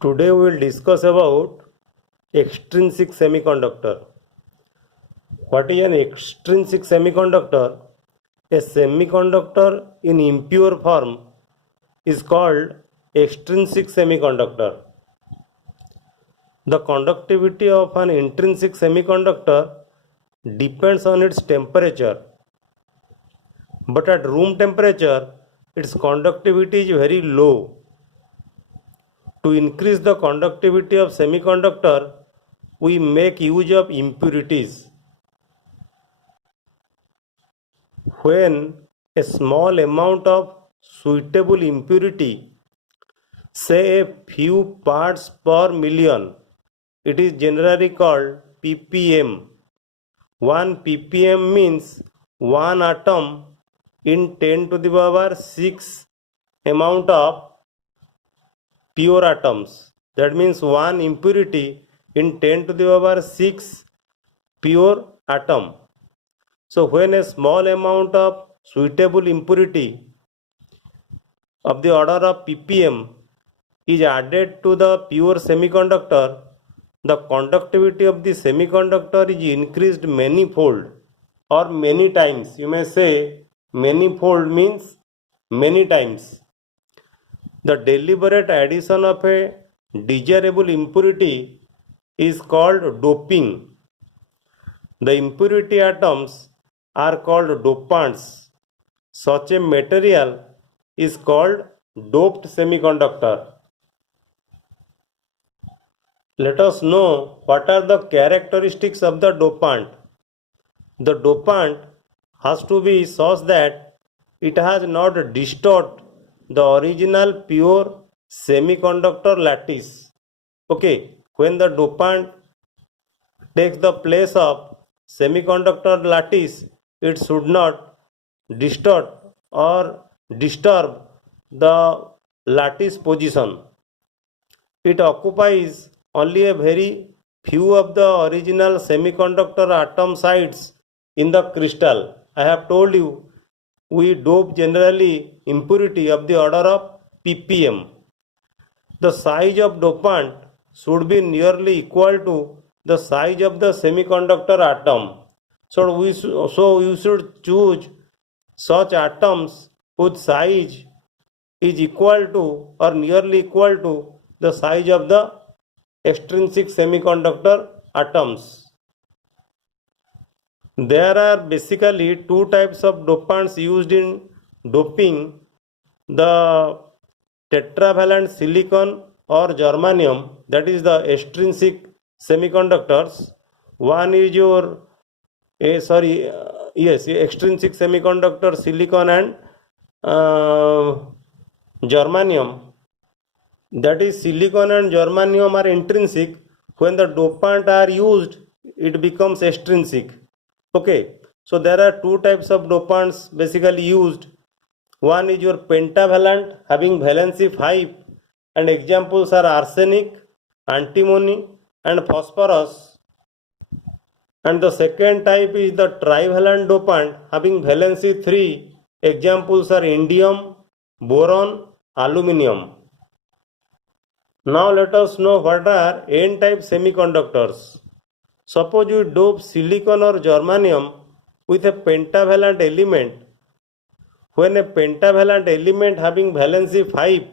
Today we will discuss about extrinsic semiconductor. What is an extrinsic semiconductor? A semiconductor in impure form is called extrinsic semiconductor. The conductivity of an intrinsic semiconductor depends on its temperature, but at room temperature its conductivity is very low. To increase the conductivity of semiconductor, we make use of impurities. When a small amount of suitable impurity, say a few parts per million, it is generally called ppm. 1 ppm means 1 atom in 10 to the power 6 amount of pure atoms. That means 1 impurity in 10 to the power 6 pure atom. So when a small amount of suitable impurity of the order of ppm is added to the pure semiconductor, the conductivity of the semiconductor is increased many-fold or many times. You may say many-fold means many times. The deliberate addition of a desirable impurity is called doping. The impurity atoms are called dopants. Such a material is called doped semiconductor. Let us know what are the characteristics of the dopant. The dopant has to be such that it has not distorted the original pure semiconductor lattice. Okay, when the dopant takes the place of semiconductor lattice, it should not distort or disturb the lattice position. It occupies only a very few of the original semiconductor atom sites in the crystal. I have told you we dope generally impurity of the order of ppm. The size of dopant should be nearly equal to the size of the semiconductor atom. So you should choose such atoms whose size is equal to or nearly equal to the size of the extrinsic semiconductor atoms. There are basically two types of dopants used in doping the tetravalent silicon or germanium, that is the extrinsic semiconductors. One is your extrinsic semiconductor silicon and germanium. That is silicon and germanium are intrinsic. When the dopant are used, it becomes extrinsic. Okay, so there are two types of dopants basically used. One is your pentavalent having valency 5 and examples are arsenic, antimony and phosphorus. And the second type is the trivalent dopant having valency 3. Examples are indium, boron, aluminium. Now let us know what are n-type semiconductors. Suppose you dope silicon or germanium with a pentavalent element. When a pentavalent element having valency 5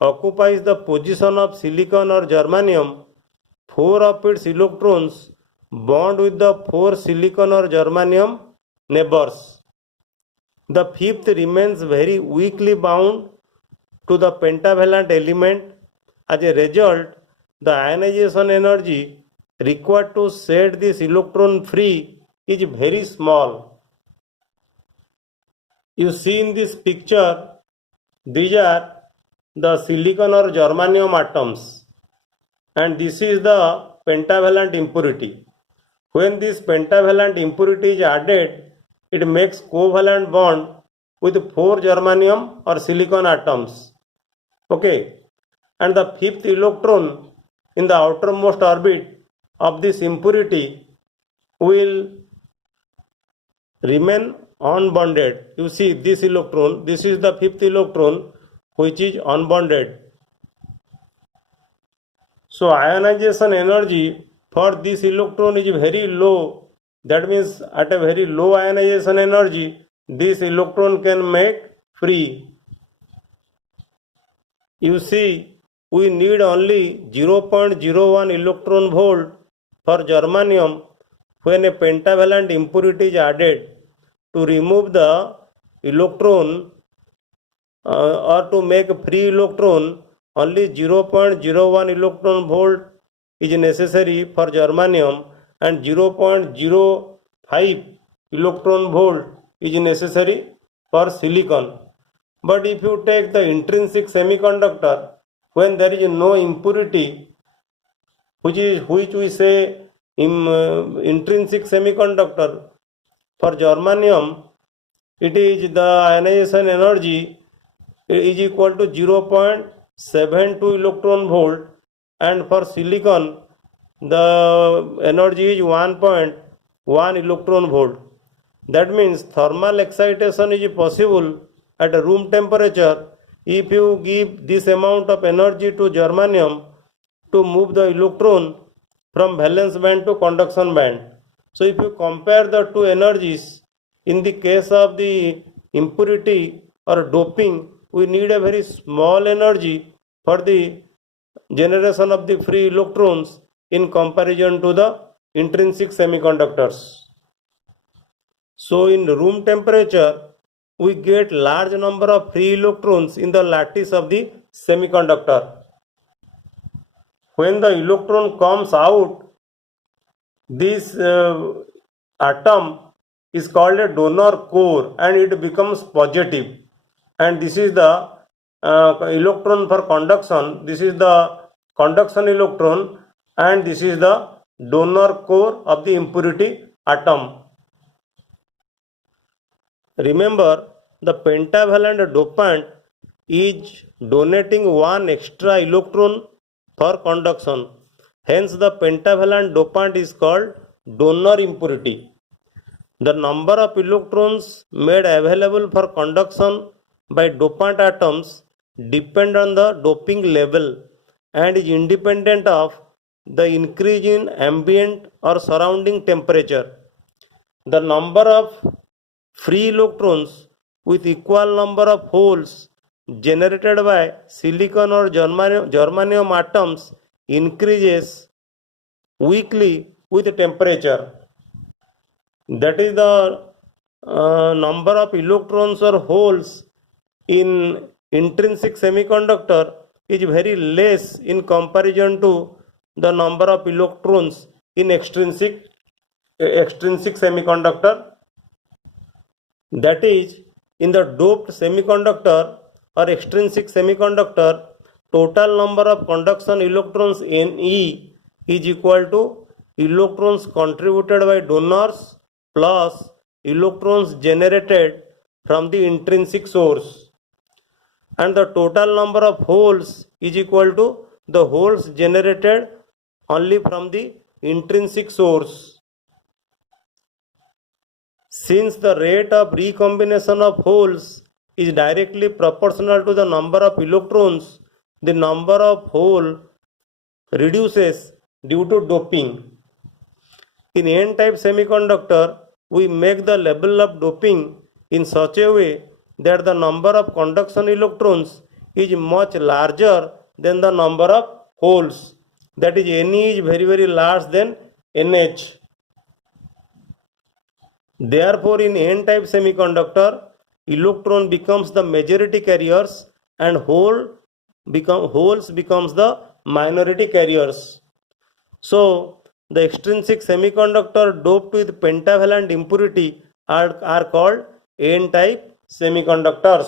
occupies the position of silicon or germanium, 4 of its electrons bond with the 4 silicon or germanium neighbors. The fifth remains very weakly bound to the pentavalent element. As a result, the ionization energy required to set this electron free is very small. You see in this picture, these are the silicon or germanium atoms and this is the pentavalent impurity. When this pentavalent impurity is added, it makes covalent bond with 4 germanium or silicon atoms. Okay, and the fifth electron in the outermost orbit of this impurity will remain unbonded. You see this electron, this is the fifth electron which is unbonded. So ionization energy for this electron is very low. That means at a very low ionization energy, this electron can make free. You see, we need only 0.01 electron volt for germanium when a pentavalent impurity is added. To remove the electron or to make free electron, only 0.01 electron volt is necessary for germanium and 0.05 electron volt is necessary for silicon. But if you take the intrinsic semiconductor, when there is no impurity, which we say intrinsic semiconductor, for germanium it is the ionization energy is equal to 0.72 electron volt, and for silicon the energy is 1.1 electron volt. That means thermal excitation is possible at a room temperature if you give this amount of energy to germanium to move the electron from valence band to conduction band. So if you compare the two energies, in the case of the impurity or doping, we need a very small energy for the generation of the free electrons in comparison to the intrinsic semiconductors. So in room temperature, we get large number of free electrons in the lattice of the semiconductor. When the electron comes out, this atom is called a donor core and it becomes positive, and this is the electron for conduction. This is the conduction electron and this is the donor core of the impurity atom. Remember, the pentavalent dopant is donating one extra electron for conduction. Hence the pentavalent dopant is called donor impurity. The number of electrons made available for conduction by dopant atoms depend on the doping level and is independent of the increase in ambient or surrounding temperature. The number of free electrons with equal number of holes generated by silicon or germanium atoms increases weekly with temperature. That is the number of electrons or holes in intrinsic semiconductor is very less in comparison to the number of electrons in extrinsic semiconductor. That is, in the doped semiconductor or extrinsic semiconductor, total number of conduction electrons Ne is equal to electrons contributed by donors plus electrons generated from the intrinsic source, and the total number of holes is equal to the holes generated only from the intrinsic source. Since the rate of recombination of holes is directly proportional to the number of electrons, the number of hole reduces due to doping. In N-type semiconductor, we make the level of doping in such a way that the number of conduction electrons is much larger than the number of holes. That is, Ne is very large than NH. Therefore, in N-type semiconductor, electron becomes the majority carriers and holes becomes the minority carriers. So the extrinsic semiconductor doped with pentavalent impurity are called N-type semiconductors.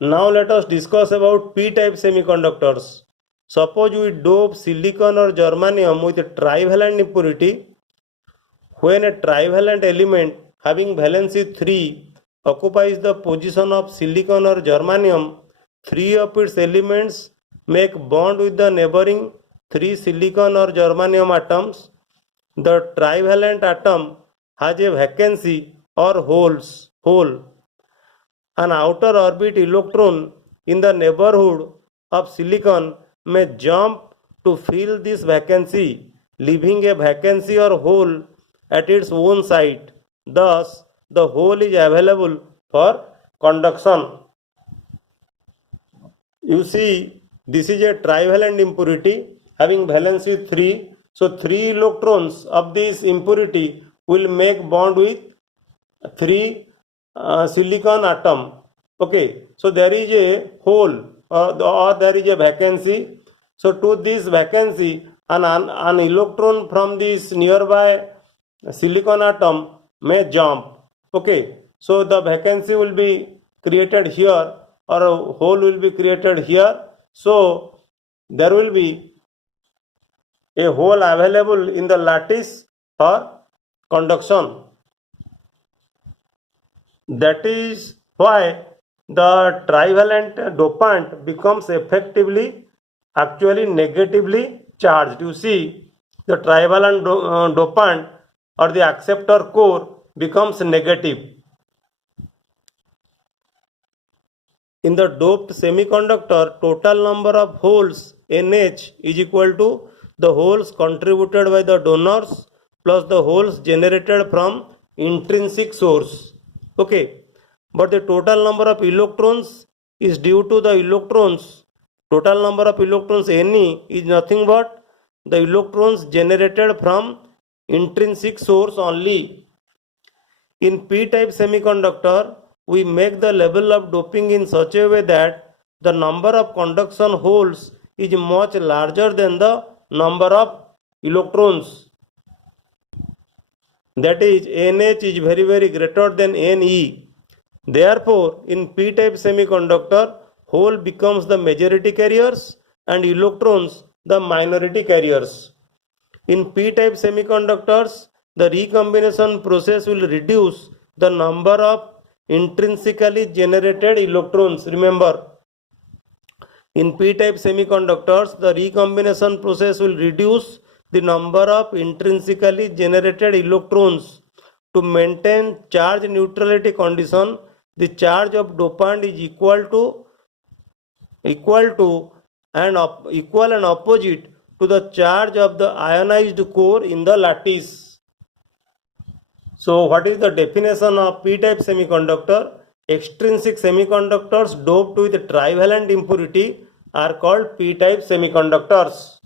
Now let us discuss about P-type semiconductors. Suppose we dope silicon or germanium with a trivalent impurity. When a trivalent element having valency 3 occupies the position of silicon or germanium, 3 of its elements make bond with the neighboring 3 silicon or germanium atoms. The trivalent atom has a vacancy or hole. An outer orbit electron in the neighborhood of silicon may jump to fill this vacancy, leaving a vacancy or hole at its own site. Thus, the hole is available for conduction. You see, this is a trivalent impurity having valency 3. So 3 electrons of this impurity will make bond with 3 silicon atom. Okay, so there is a hole or there is a vacancy. So to this vacancy, an electron from this nearby silicon atom may jump. Okay, so the vacancy will be created here or a hole will be created here. So there will be a hole available in the lattice for conduction. That is why the trivalent dopant becomes effectively actually negatively charged. You see, the trivalent dopant or the acceptor core becomes negative. In the doped semiconductor, total number of holes NH is equal to the holes contributed by the donors plus the holes generated from intrinsic source. Okay, but the total number of electrons is due to the electrons. Total number of electrons Ne is nothing but the electrons generated from intrinsic source only. In p-type semiconductor, we make the level of doping in such a way that the number of conduction holes is much larger than the number of electrons. That is, NH is very greater than Ne. Therefore, in p-type semiconductor, hole becomes the majority carriers and electrons the minority carriers. In p-type semiconductors, the recombination process will reduce the number of intrinsically generated electrons. Remember, in p-type semiconductors, the recombination process will reduce the number of intrinsically generated electrons. To maintain charge neutrality condition, the charge of dopant is equal and opposite to the charge of the ionized core in the lattice. So what is the definition of p-type semiconductor? Extrinsic semiconductors doped with trivalent impurity are called p-type semiconductors.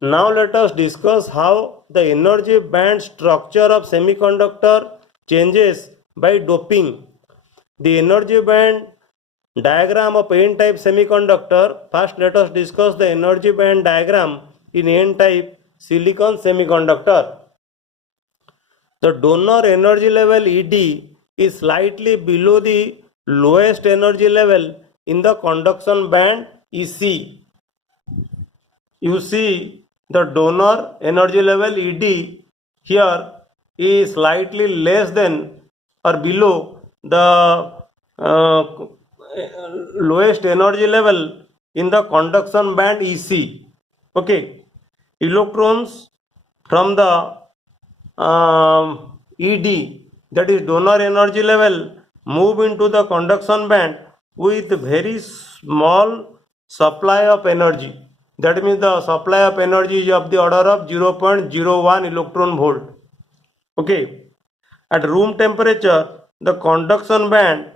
Now let us discuss how the energy band structure of semiconductor changes by doping. The energy band diagram of n-type semiconductor. First let us discuss the energy band diagram in n-type silicon semiconductor. The donor energy level ED is slightly below the lowest energy level in the conduction band EC. You see, the donor energy level ED here is slightly less than or below the lowest energy level in the conduction band EC. Okay, electrons from the ED, that is donor energy level, move into the conduction band with very small supply of energy. That means the supply of energy is of the order of 0.01 electron volt. Okay, at room temperature, the conduction band,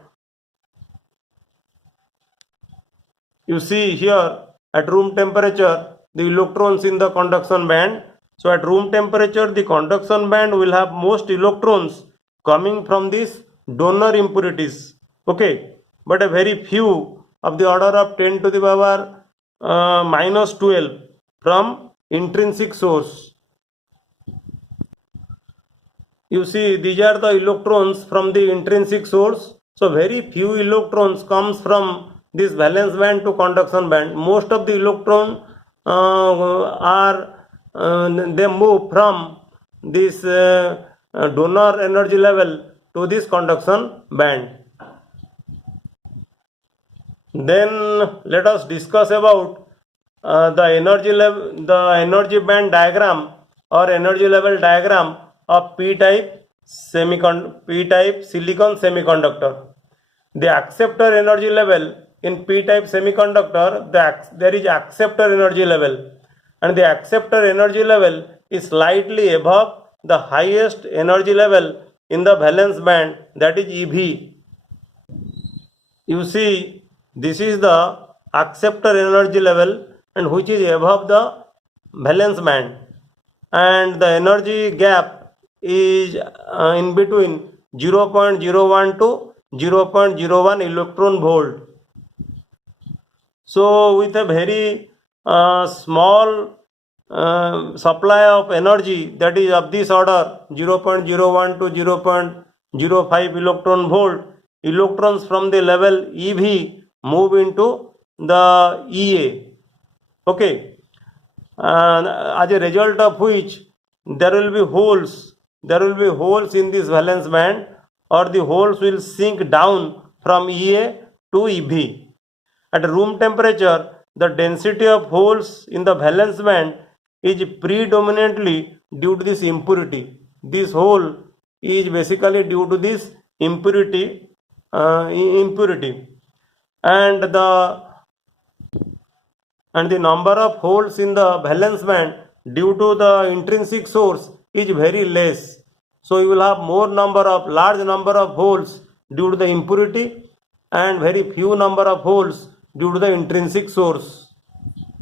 you see here at room temperature the electrons in the conduction band. So at room temperature the conduction band will have most electrons coming from this donor impurities. Okay, but a very few of the order of 10 to the power minus 12 from intrinsic source. You see, these are the electrons from the intrinsic source. So very few electrons comes from this valence band to conduction band. Most of the electron they move from this donor energy level to this conduction band. Then let us discuss about the energy band diagram or energy level diagram of p-type silicon semiconductor. The acceptor energy level in p-type semiconductor, there is acceptor energy level, and the acceptor energy level is slightly above the highest energy level in the valence band, that is EV. You see, this is the acceptor energy level, and which is above the valence band, and the energy gap is in between 0.01 to 0.01 electron volt. So with a very small supply of energy, that is of this order 0.01 to 0.05 electron volt, electrons from the level EV move into the EA. Okay, as a result of which there will be holes in this valence band, or the holes will sink down from EA to EV. At room temperature, the density of holes in the valence band is predominantly due to this impurity. This hole is basically due to this impurity, and the number of holes in the valence band due to the intrinsic source is very less. So you will have large number of holes due to the impurity, and very few number of holes due to the intrinsic source.